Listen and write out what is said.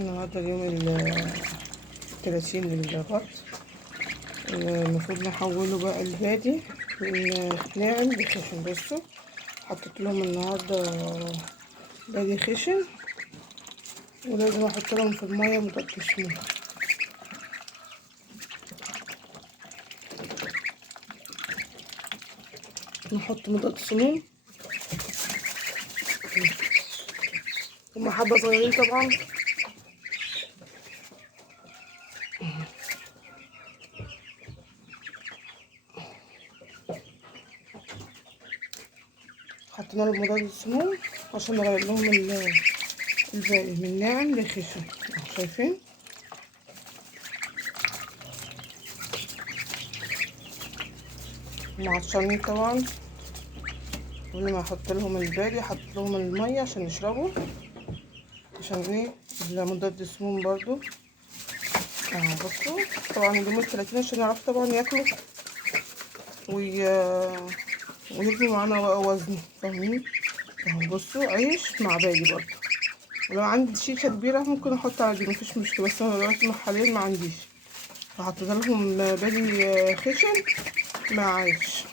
النهارده اليوم 30 للغط. المفروض نحوله بقى البادي من ناعم لخشن. بصوا حطيت لهم النهارده بادي خشن، ولازم احط لهم في الميه مضاد سموم. نحط مضاد سموم، هما حبه صغيرين طبعا. حطينا لهم مضاد السموم عشان نغير لهم الباقي من ناعم لخشن. شايفين؟ هم عطشانين طبعا. قبل ما احط لهم الباقي احط لهم الميه عشان يشربوا، عشان ايه؟ مضاد السموم برضو. بصوا طبعا اليوم 30 عشان يعرفوا طبعا ياكلوا ويبنوا معانا بقى وزن، فاهمين؟ بصوا عيش مع باقي برضو. ولو عندي شيشه كبيره ممكن احط عادي، مفيش مشكله، بس انا دلوقتي حاليا ما عنديش، فحطيت لهم باقي خشن مع عيش.